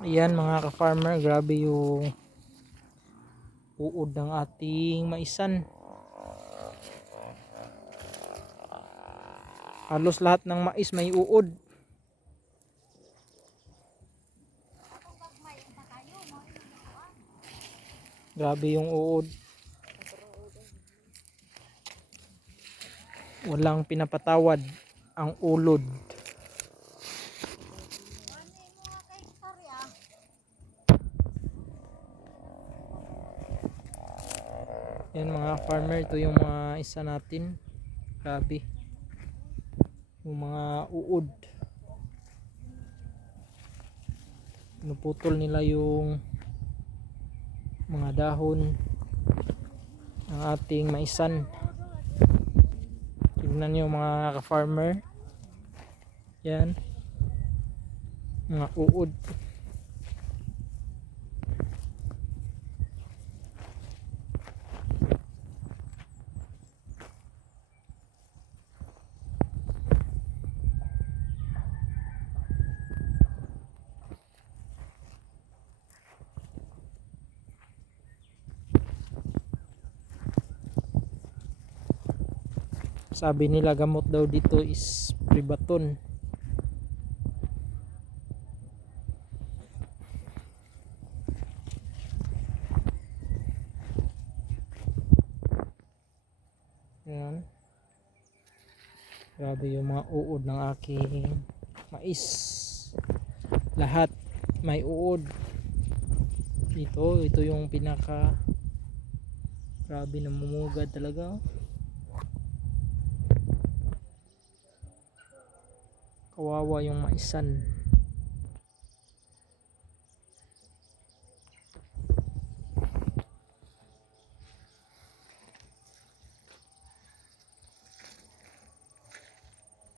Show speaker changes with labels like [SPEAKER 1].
[SPEAKER 1] Ayan mga ka-farmer, grabe yung uod ng ating maisan. Halos lahat ng mais may uod. Grabe yung uod. Walang pinapatawad ang ulod. Yan mga farmer, ito yung mga isa natin. Grabe. Yung mga uod. Pinuputol nila yung mga dahon ng ating maisan. Tignan nyo mga ka-farmer. Yan. Mga uod. Sabi nila gamot daw dito is pribaton. Ayan. Grabe yung mga uod ng aking mais. Lahat may uod. Ito, ito yung pinaka grabe namumugad talaga. Kawawa yung maisan